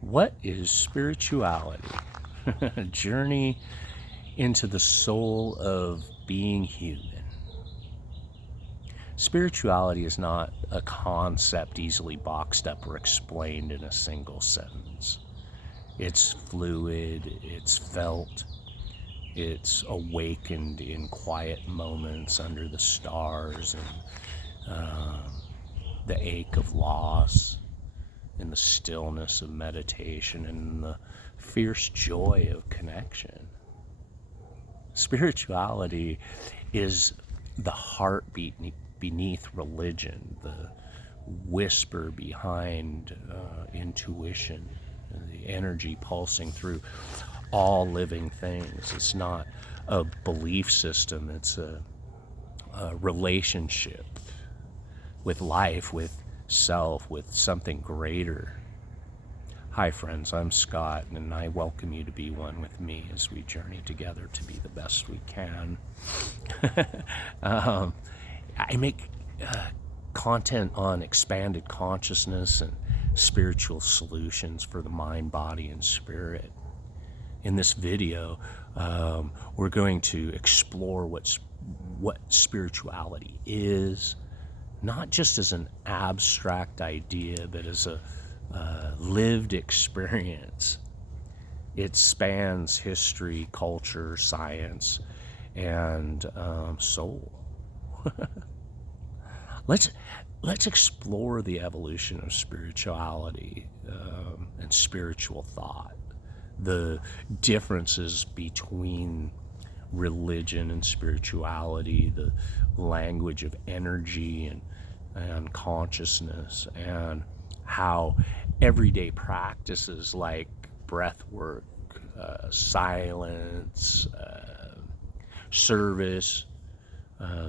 What is spirituality? A journey into the soul of being human. Spirituality is not a concept easily boxed up or explained in a single sentence. It's fluid, it's felt, it's awakened in quiet moments under the stars and the ache of loss, in the stillness of meditation, and the fierce joy of connection. Spirituality is the heartbeat beneath religion, the whisper behind intuition, the energy pulsing through all living things. It's not a belief system, it's a relationship with life, with self, with something greater. Hi friends, I'm Scott, and I welcome you to be one with me as we journey together to be the best we can. I make content on expanded consciousness and spiritual solutions for the mind, body, and spirit. In this video, we're going to explore what spirituality is, not just as an abstract idea, but as a lived experience. It spans history, culture, science, and soul. Let's explore the evolution of spirituality and spiritual thought, the differences between religion and spirituality, the language of energy and consciousness, and how everyday practices like breathwork, silence, service,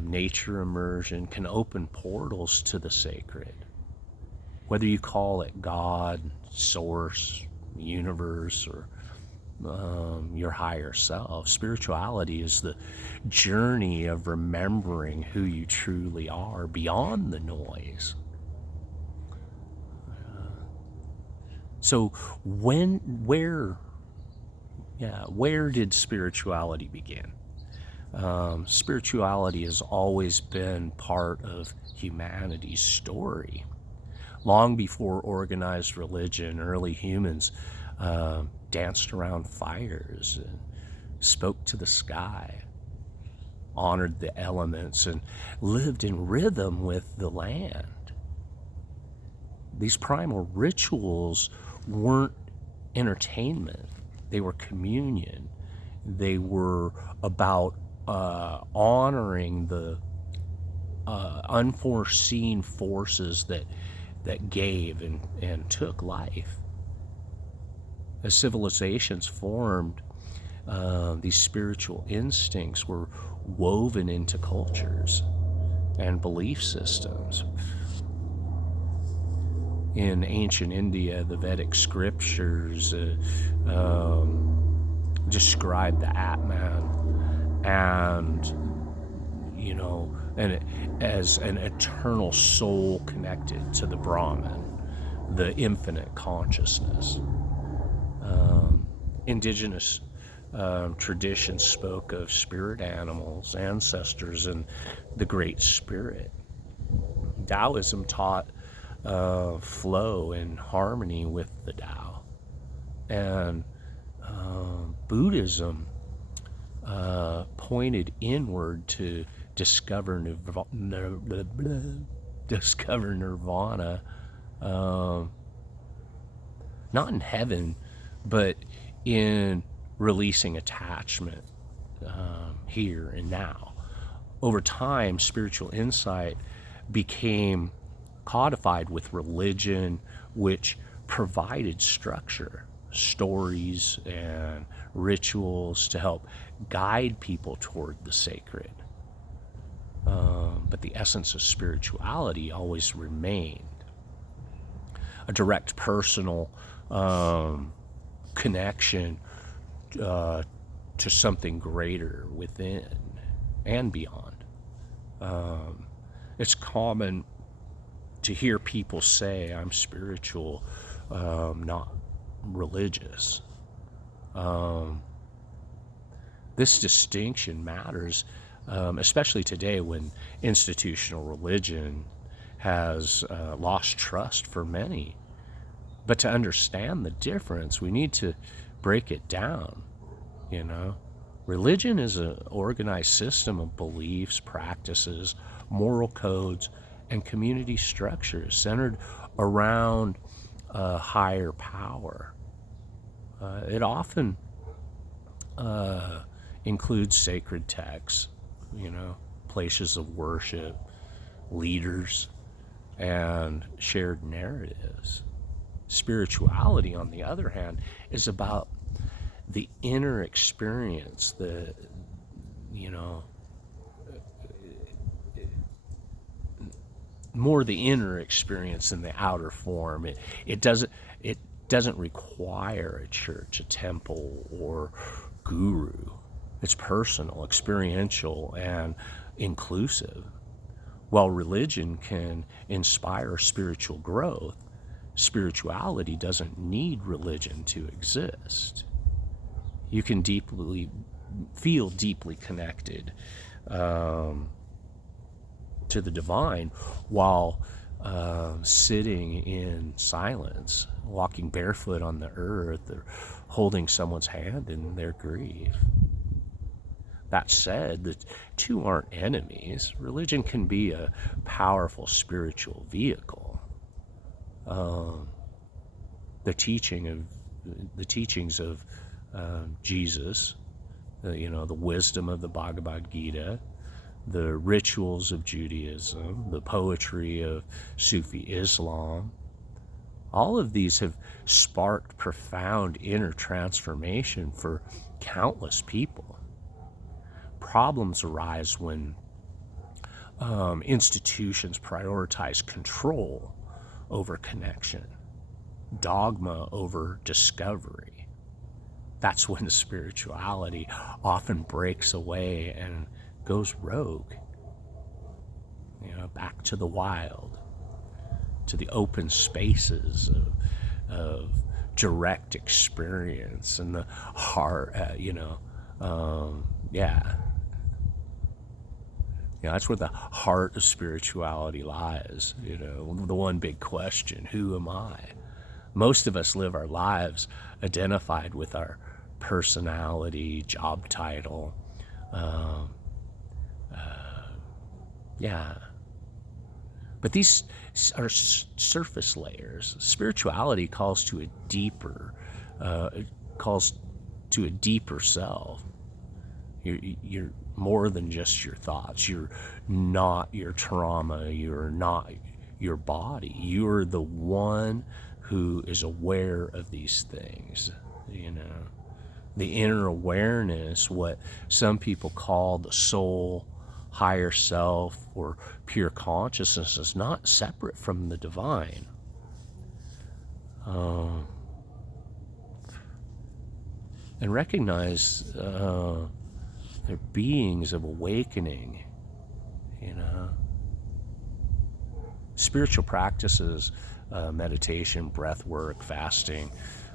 nature immersion can open portals to the sacred. Whether you call it God, source, universe, or your higher self, spirituality is the journey of remembering who you truly are beyond the noise. So where did spirituality begin? Spirituality has always been part of humanity's story. Long before organized religion, early humans danced around fires and spoke to the sky, honored the elements, and lived in rhythm with the land. These primal rituals weren't entertainment. They were communion. They were about honoring the unforeseen forces that gave and took life. As civilizations formed, these spiritual instincts were woven into cultures and belief systems. In ancient India, the Vedic scriptures describe the Atman as an eternal soul connected to the Brahman, the infinite consciousness. Indigenous traditions spoke of spirit animals, ancestors, and the Great Spirit. Taoism taught flow and harmony with the Tao, and Buddhism pointed inward to discover nirvana, not in heaven, but in releasing attachment here and now. Over time, spiritual insight became codified with religion, which provided structure, stories, and rituals to help guide people toward the sacred. But the essence of spirituality always remained a direct personal connection to something greater within and beyond. It's common to hear people say, I'm spiritual, not religious. This distinction matters, especially today when institutional religion has lost trust for many. But to understand the difference, we need to break it down, you know. Religion is an organized system of beliefs, practices, moral codes, and community structures centered around a higher power. It often includes sacred texts, you know, places of worship, leaders, and shared narratives. Spirituality, on the other hand, is about the inner experience, more the inner experience than the outer form. It doesn't require a church, a temple, or guru. It's personal, experiential, and inclusive. While religion can inspire spiritual growth, spirituality doesn't need religion to exist. You can feel deeply connected to the divine while sitting in silence, walking barefoot on the earth, or holding someone's hand in their grief. That said, the two aren't enemies. Religion can be a powerful spiritual vehicle. The teachings of Jesus, the wisdom of the Bhagavad Gita, the rituals of Judaism, the poetry of Sufi Islam, all of these have sparked profound inner transformation for countless people. Problems arise when institutions prioritize control over connection, dogma over discovery. That's when the spirituality often breaks away and goes rogue, back to the wild, to the open spaces of direct experience and the heart, that's where the heart of spirituality lies, the one big question: who am I? Most of us live our lives identified with our personality, job title, But these are surface layers. Spirituality calls to a deeper self. You're more than just your thoughts. You're not your trauma. You're not your body. You're the one who is aware of these things. The inner awareness, what some people call the soul, higher self, or pure consciousness, is not separate from the divine. And recognize they're beings of awakening. Spiritual practices, meditation, breathwork, fasting,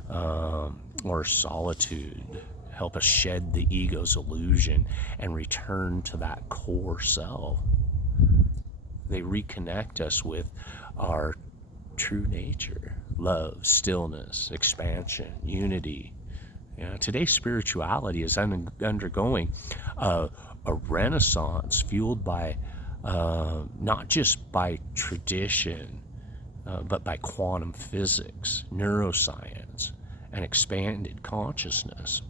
or solitude help us shed the ego's illusion and return to that core self. They reconnect us with our true nature: love, stillness, expansion, unity. Today's spirituality is undergoing a renaissance fueled by not just by tradition, but by quantum physics, neuroscience, and expanded consciousness.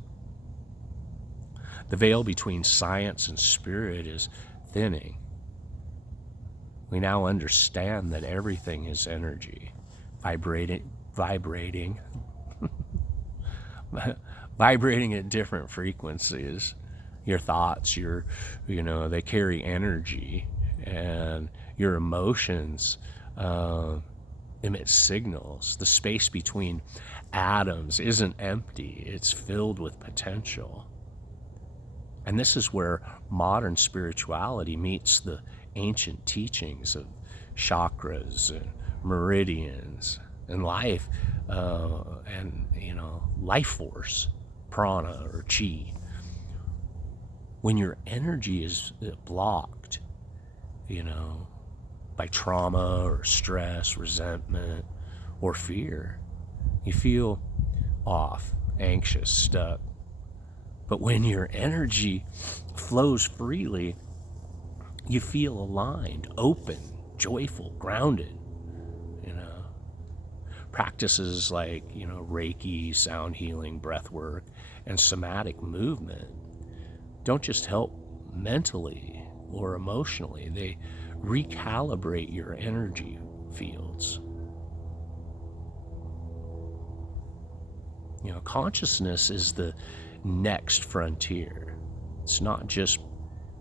The veil between science and spirit is thinning. We now understand that everything is energy, vibrating at different frequencies. Your thoughts, they carry energy, and your emotions emit signals. The space between atoms isn't empty, it's filled with potential. And this is where modern spirituality meets the ancient teachings of chakras and meridians. And life and life force, prana or chi. When your energy is blocked, by trauma or stress, resentment, or fear, you feel off, anxious, stuck. But when your energy flows freely, you feel aligned, open, joyful, grounded. Practices like, Reiki, sound healing, breathwork, and somatic movement don't just help mentally or emotionally. They recalibrate your energy fields. Consciousness is the next frontier. It's not just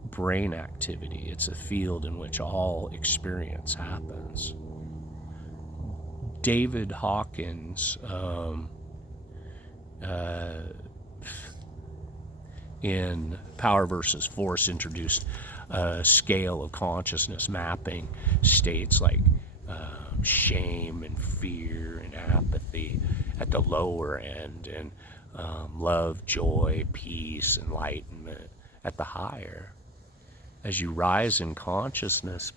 brain activity. It's a field in which all experience happens. David Hawkins, in Power versus Force, introduced a scale of consciousness mapping states like shame and fear and apathy at the lower end, and love, joy, peace, enlightenment at the higher. As you rise in consciousness,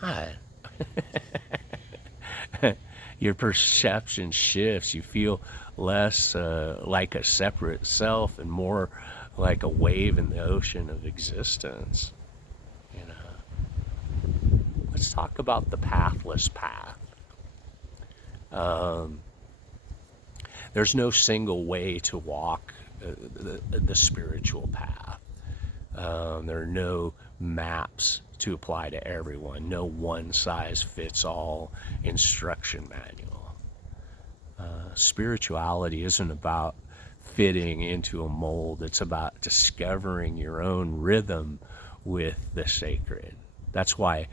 God, your perception shifts. You feel less like a separate self and more like a wave in the ocean of existence. Let's talk about the pathless path. There's no single way to walk the spiritual path. There are no maps to apply to everyone. No one-size-fits-all instruction manual. Spirituality isn't about fitting into a mold. It's about discovering your own rhythm with the sacred. That's why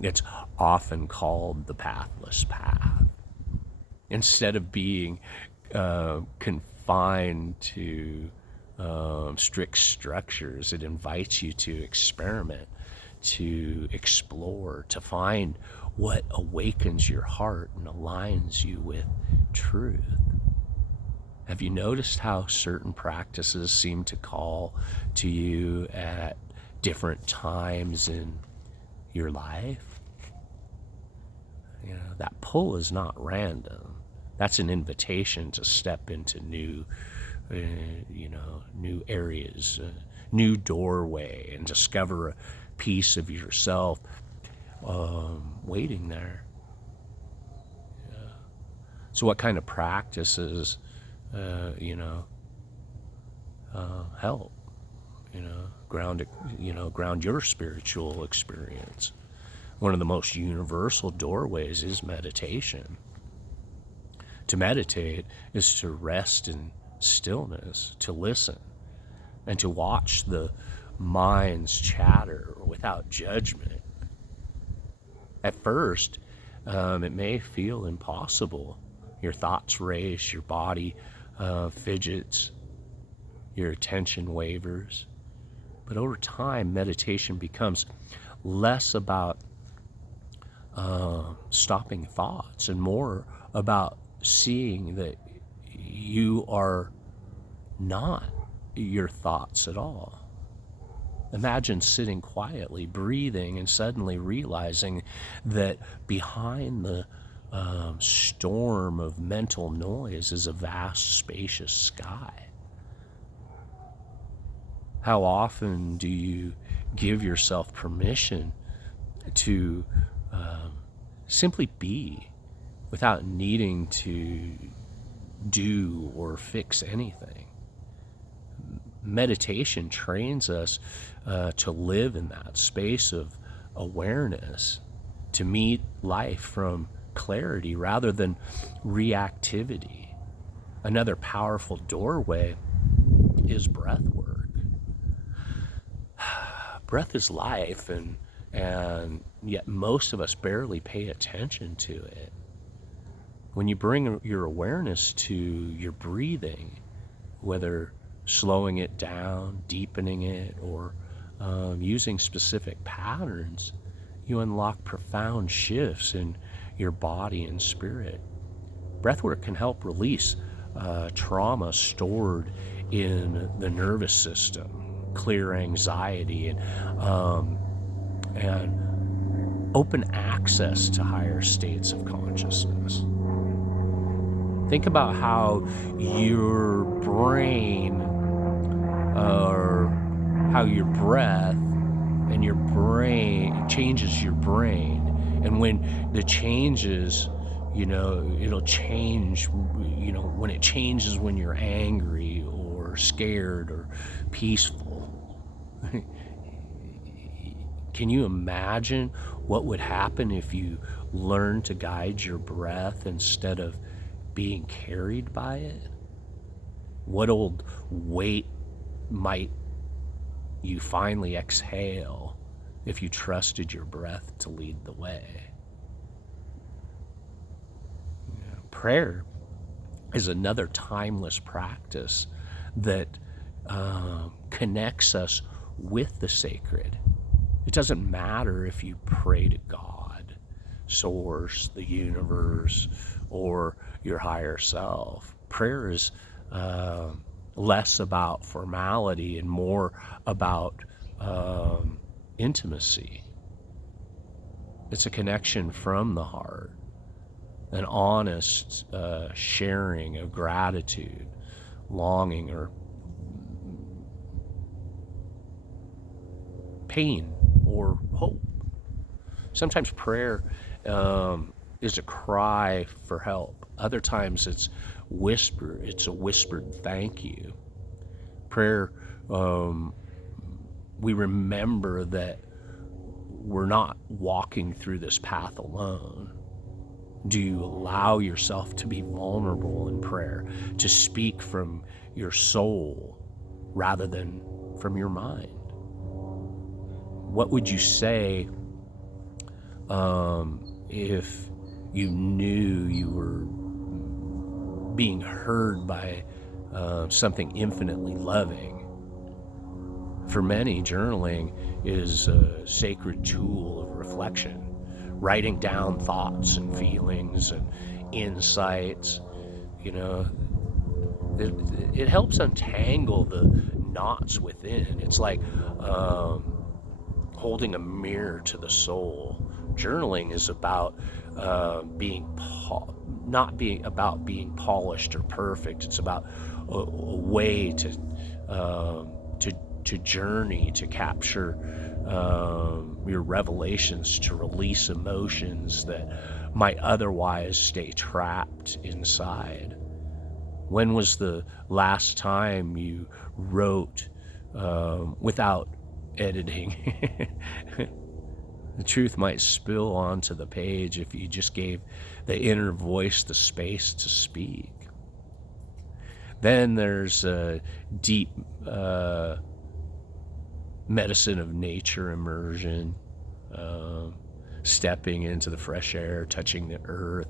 it's often called the pathless path. Instead of being confined to strict structures, it invites you to experiment, to explore, to find what awakens your heart and aligns you with truth. Have you noticed how certain practices seem to call to you at different times in your life? That pull is not random. That's an invitation to step into new areas, new doorway, and discover a piece of yourself waiting there. So what kind of practices, help, ground your spiritual experience? One of the most universal doorways is meditation. To meditate is to rest in stillness, to listen, and to watch the mind's chatter without judgment. At first, it may feel impossible. Your thoughts race, your body fidgets, your attention wavers. But over time, meditation becomes less about stopping thoughts and more about seeing that you are not your thoughts at all. Imagine sitting quietly, breathing, and suddenly realizing that behind the storm of mental noise is a vast, spacious sky. How often do you give yourself permission to simply be without needing to do or fix anything? Meditation trains us to live in that space of awareness, to meet life from clarity rather than reactivity. Another powerful doorway is breath work. Breath is life, and yet most of us barely pay attention to it. When you bring your awareness to your breathing, whether slowing it down, deepening it, or using specific patterns, you unlock profound shifts in your body and spirit. Breathwork can help release trauma stored in the nervous system, clear anxiety, and open access to higher states of consciousness. Think about how your brain, or how your breath and your brain changes your brain. And when the changes, it'll change, when it changes when you're angry or scared or peaceful. Can you imagine what would happen if you learned to guide your breath instead of being carried by it? What old weight might you finally exhale if you trusted your breath to lead the way? Prayer is another timeless practice that connects us with the sacred. It doesn't matter if you pray to God, Source, the universe, or your higher self. Prayer is less about formality and more about intimacy. It's a connection from the heart, an honest sharing of gratitude, longing, or pain or hope. Sometimes prayer is a cry for help. Other times it's a whispered thank you. Prayer, we remember that we're not walking through this path alone. Do you allow yourself to be vulnerable in prayer, to speak from your soul rather than from your mind? What would you say if you knew you were being heard by something infinitely loving? For many, journaling is a sacred tool of reflection, writing down thoughts and feelings and insights. It helps untangle the knots within. It's like holding a mirror to the soul. Journaling is about not being about being polished or perfect. It's about a way to journey, to capture your revelations, to release emotions that might otherwise stay trapped inside. When was the last time you wrote without editing? The truth might spill onto the page if you just gave the inner voice the space to speak. Then there's a deep medicine of nature immersion, stepping into the fresh air, touching the earth,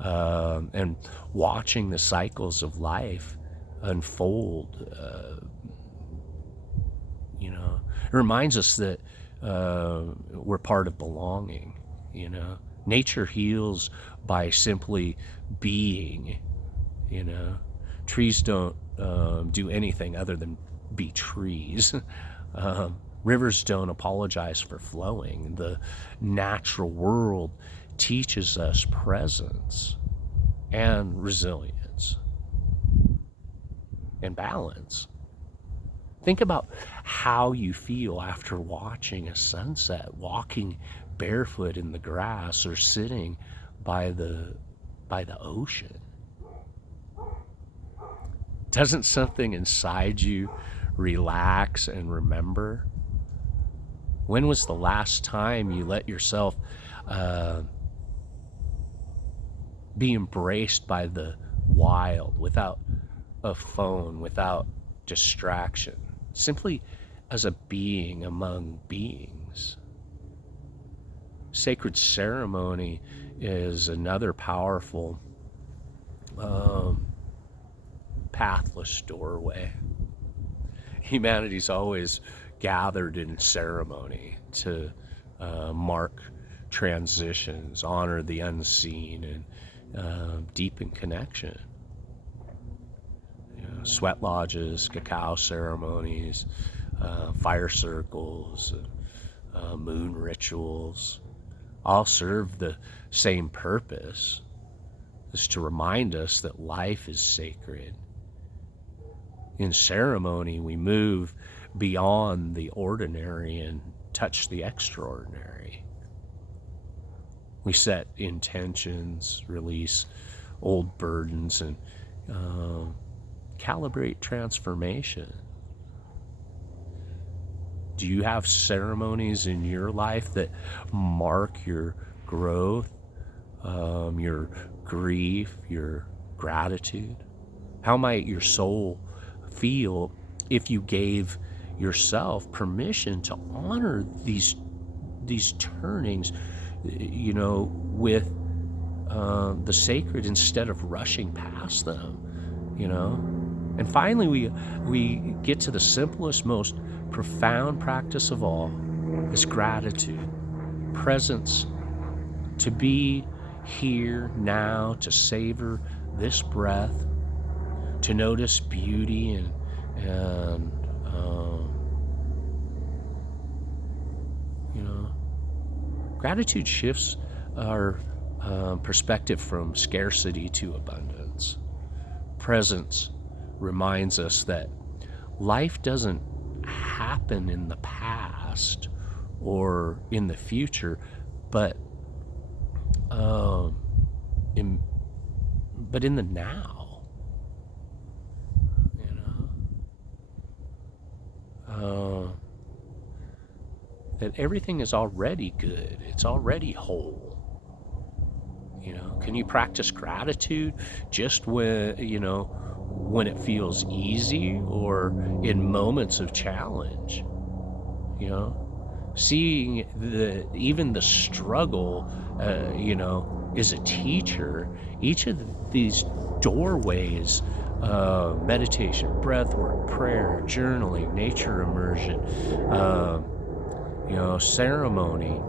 and watching the cycles of life unfold. It reminds us that we're part of belonging. Nature heals by simply being. Trees don't do anything other than be trees. Rivers don't apologize for flowing. The natural world teaches us presence and resilience and balance. Think about how you feel after watching a sunset, walking barefoot in the grass, or sitting by the ocean. Doesn't something inside you relax and remember? When was the last time you let yourself be embraced by the wild without a phone, without distraction, simply as a being among beings? Sacred ceremony is another powerful pathless doorway. Humanity's always gathered in ceremony to mark transitions, honor the unseen, and deepen connection. Sweat lodges, cacao ceremonies, fire circles, moon rituals, all serve the same purpose, is to remind us that life is sacred. In ceremony, we move beyond the ordinary and touch the extraordinary. We set intentions, release old burdens, and calibrate transformation. Do you have ceremonies in your life that mark your growth, your grief, your gratitude? How might your soul feel if you gave yourself permission to honor these turnings, with the sacred instead of rushing past them, And finally, we get to the simplest, most profound practice of all, is gratitude, presence, to be here now, to savor this breath, to notice beauty and gratitude shifts our perspective from scarcity to abundance. Presence reminds us that life doesn't happen in the past or in the future, but in the now. That everything is already good. It's already whole. Can you practice gratitude just when it feels easy or in moments of challenge? Seeing even the struggle, is a teacher. Each of these doorways, meditation, breathwork, prayer, journaling, nature immersion, ceremony,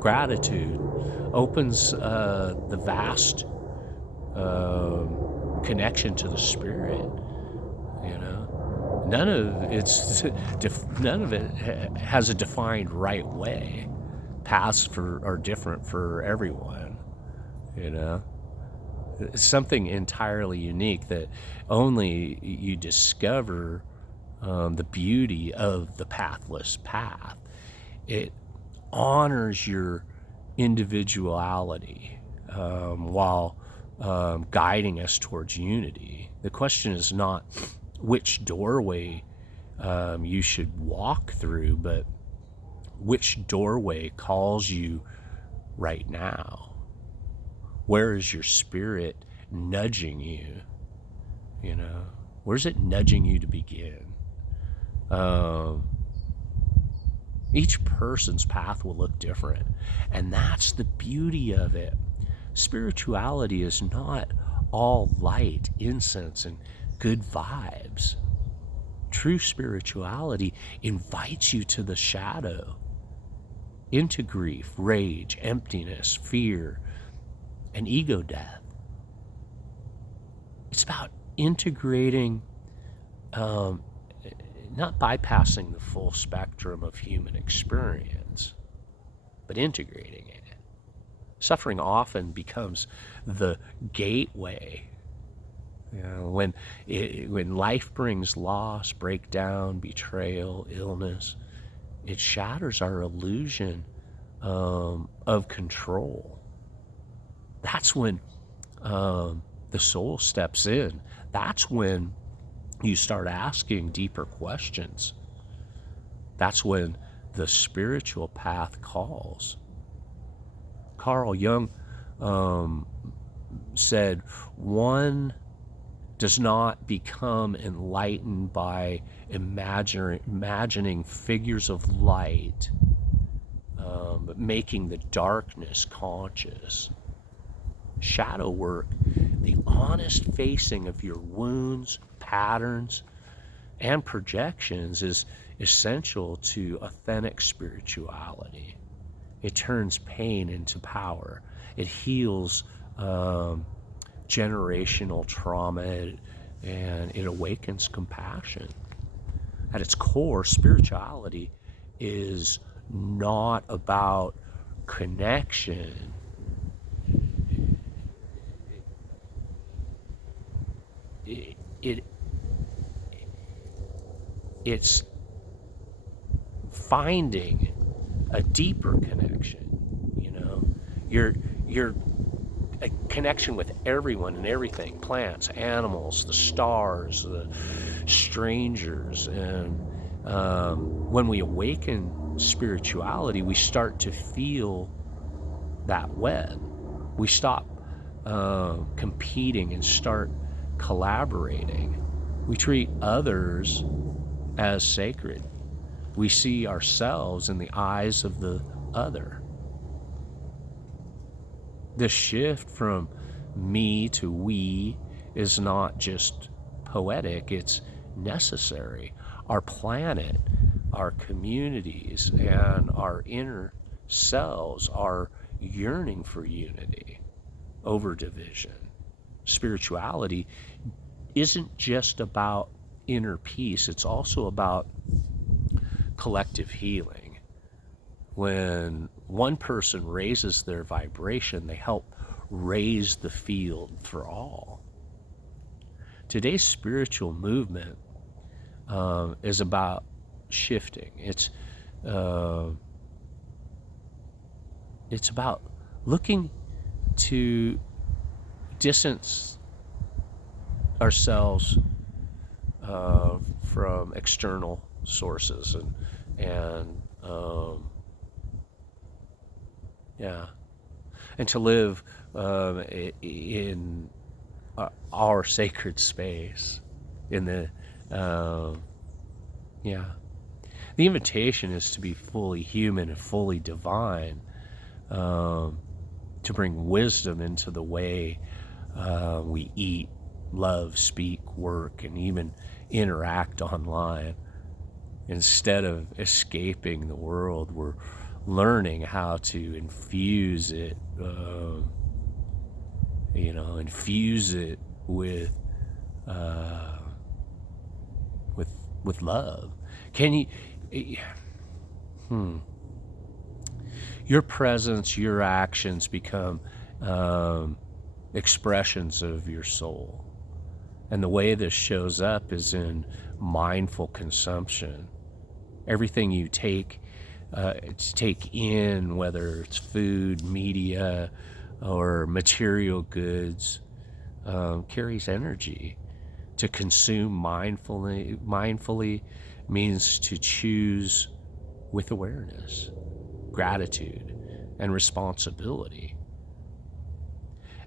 gratitude, opens the vast connection to the spirit. None of it has a defined right way. Paths are different for everyone. It's something entirely unique that only you discover the beauty of the pathless path. It honors your individuality while guiding us towards unity. The question is not which doorway you should walk through, but which doorway calls you right now. Where is your spirit nudging you? Where's it nudging you to begin? Each person's path will look different, and that's the beauty of it. Spirituality is not all light, incense, and good vibes. True spirituality invites you to the shadow, into grief, rage, emptiness, fear, and ego death. It's about integrating, not bypassing the full spectrum of human experience, but integrating it. Suffering often becomes the gateway. When life brings loss, breakdown, betrayal, illness, it shatters our illusion of control. That's when the soul steps in. That's when you start asking deeper questions. That's when the spiritual path calls. Carl Jung said, one does not become enlightened by imagining figures of light, but making the darkness conscious. Shadow work, the honest facing of your wounds, patterns, and projections, is essential to authentic spirituality. It turns pain into power. It heals generational trauma, and it awakens compassion. At its core, spirituality is not about connection. It's finding a deeper connection. You're a connection with everyone and everything, plants, animals, the stars, the strangers. And when we awaken spirituality, we start to feel that web. We stop competing and start collaborating. We treat others as sacred. We see ourselves in the eyes of the other. The shift from me to we is not just poetic, it's necessary. Our planet, our communities, and our inner selves are yearning for unity over division. Spirituality isn't just about inner peace, it's also about collective healing. When one person raises their vibration, they help raise the field for all. Today's spiritual movement is about shifting. It's about looking to distance ourselves from external sources and to live in our sacred space. The invitation is to be fully human and fully divine, to bring wisdom into the way we eat, love, speak, work, and even interact online. Instead of escaping the world, we're learning how to infuse it, infuse it with love. Can you? Your presence, your actions become expressions of your soul. And the way this shows up is in mindful consumption. Everything you take in, whether it's food, media, or material goods, carries energy. To consume mindfully means to choose with awareness, gratitude, and responsibility.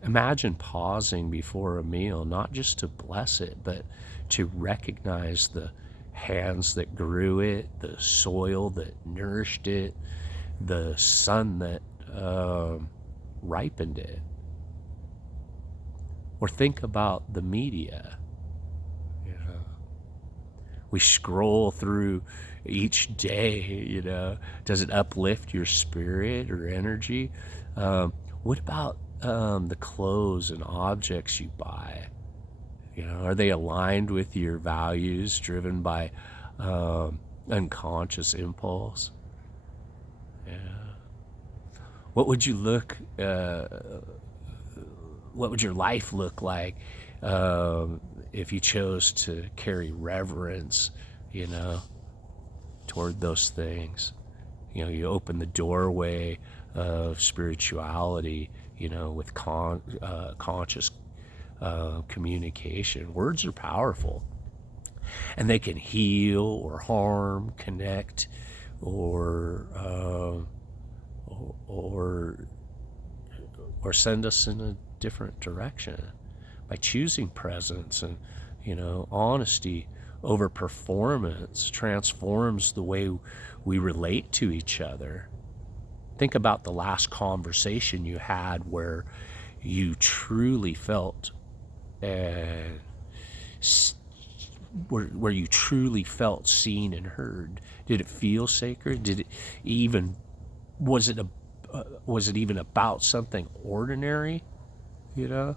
Imagine pausing before a meal, not just to bless it, but to recognize the hands that grew it, the soil that nourished it, the sun that ripened it. Or think about the media. We scroll through each day, does it uplift your spirit or energy? What about the clothes and objects you buy? Are they aligned with your values, driven by unconscious impulse? What would your life look like if you chose to carry reverence, toward those things? You open the doorway of spirituality, with conscious communication. Words are powerful, and they can heal or harm, connect, or send us in a different direction. By choosing presence and honesty over performance transforms the way we relate to each other. Think about the last conversation you had where you truly felt where you truly felt seen and heard. Did it feel sacred? Was it even about something ordinary? you know?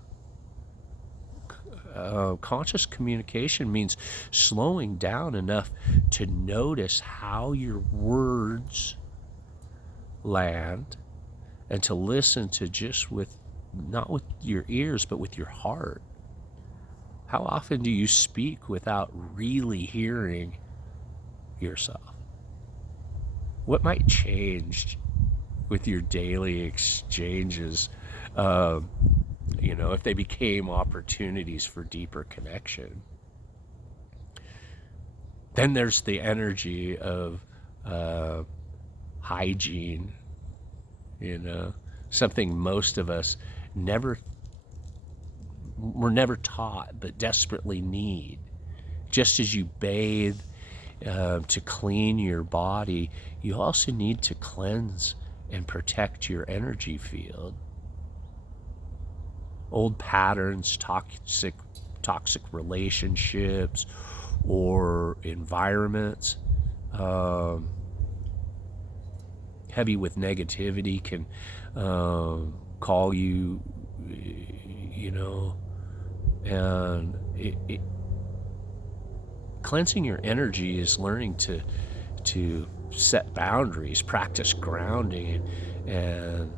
Conscious communication means slowing down enough to notice how your words land and to listen to just not with your ears, but with your heart. How often do you speak without really hearing yourself? What might change with your daily exchanges, if they became opportunities for deeper connection? Then there's the energy of hygiene, something most of us were never taught but desperately need. Just as you bathe to clean your body, you also need to cleanse and protect your energy field. Old patterns, toxic relationships, or environments heavy with negativity can call you, and cleansing your energy is learning to set boundaries, practice grounding, and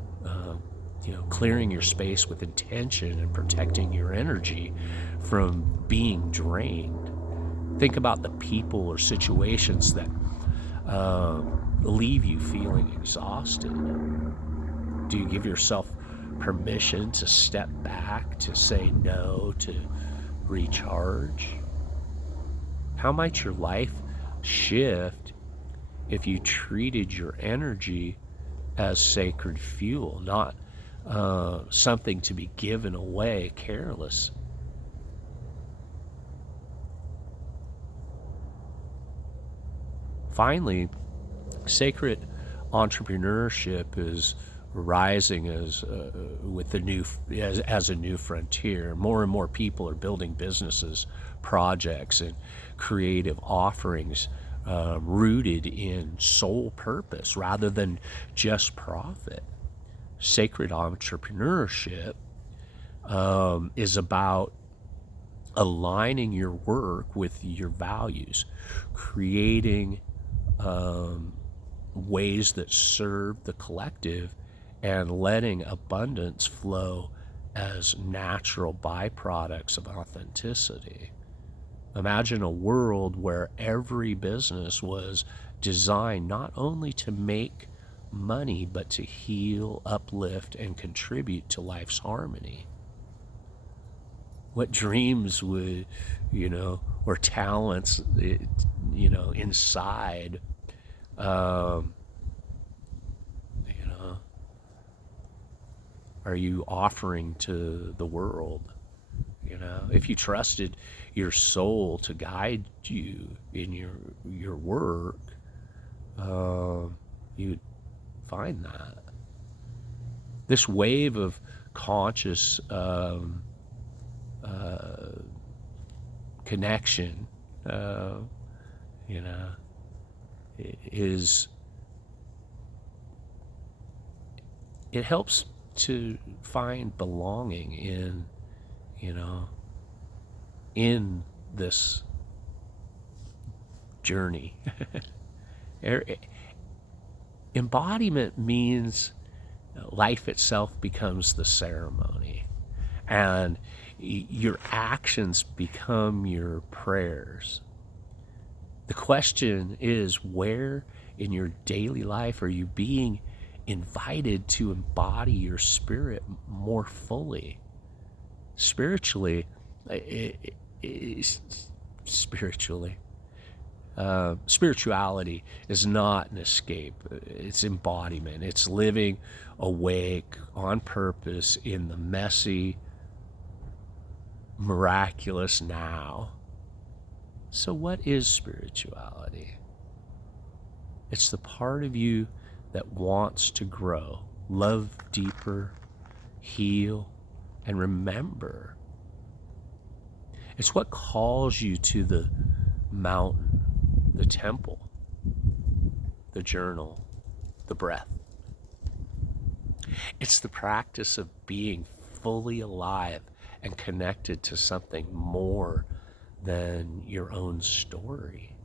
clearing your space with intention and protecting your energy from being drained. Think about the people or situations that leave you feeling exhausted. Do you give yourself permission to step back, to say no, to recharge? How might your life shift if you treated your energy as sacred fuel, not something to be given away careless? Finally, sacred entrepreneurship is rising as a new frontier. More and more people are building businesses, projects, and creative offerings rooted in soul purpose rather than just profit. Sacred entrepreneurship is about aligning your work with your values, creating ways that serve the collective, and letting abundance flow as natural byproducts of authenticity. Imagine a world where every business was designed not only to make money, but to heal, uplift, and contribute to life's harmony. What dreams would, or talents, inside, are you offering to the world? If you trusted your soul to guide you in your work, you'd find that. This wave of conscious connection, it helps to find belonging in this journey. Embodiment means life itself becomes the ceremony, and your actions become your prayers. The question is, where in your daily life are you being invited to embody your spirit more fully? Spirituality is not an escape. It's embodiment. It's living awake on purpose in the messy, miraculous now. So what is spirituality? It's the part of you that wants to grow, love deeper, heal, and remember. It's what calls you to the mountain, the temple, the journal, the breath. It's the practice of being fully alive and connected to something more than your own story.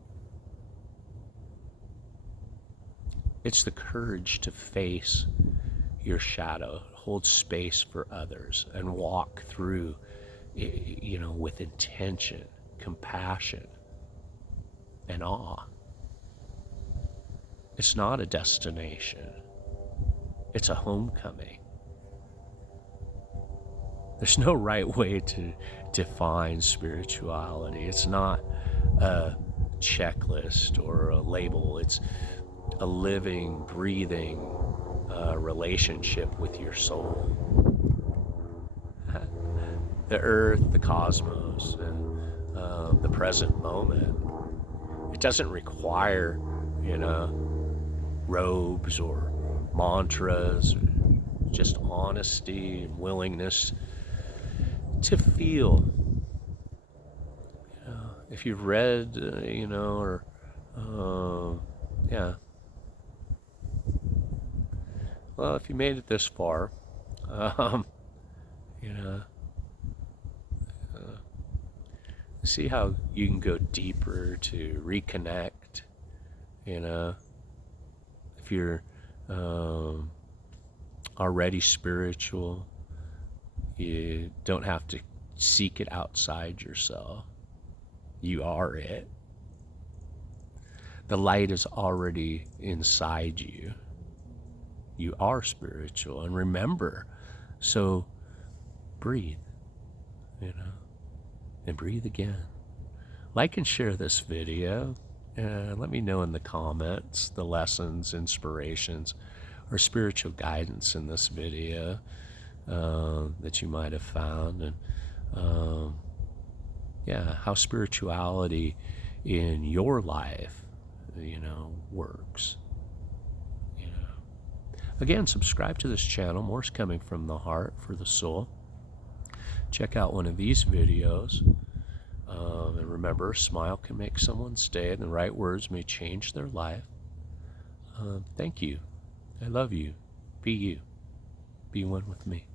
It's the courage to face your shadow, hold space for others, and walk through, with intention, compassion, and awe. It's not a destination. It's a homecoming. There's no right way to define spirituality. It's not a checklist or a label. It's a living, breathing relationship with your soul. The earth, the cosmos, and the present moment. It doesn't require, robes or mantras, just honesty and willingness to feel. If you've read, well, if you made it this far, see how you can go deeper to reconnect, if you're already spiritual, you don't have to seek it outside yourself. You are it. The light is already inside you. You are spiritual. And remember, so breathe, and breathe again. Like and share this video. Let me know in the comments the lessons, inspirations, or spiritual guidance in this video that you might have found, and how spirituality in your life, works. Again, subscribe to this channel. More's coming from the heart for the soul. Check out one of these videos. And remember, a smile can make someone stay, and the right words may change their life. Thank you. I love you. Be you. Be one with me.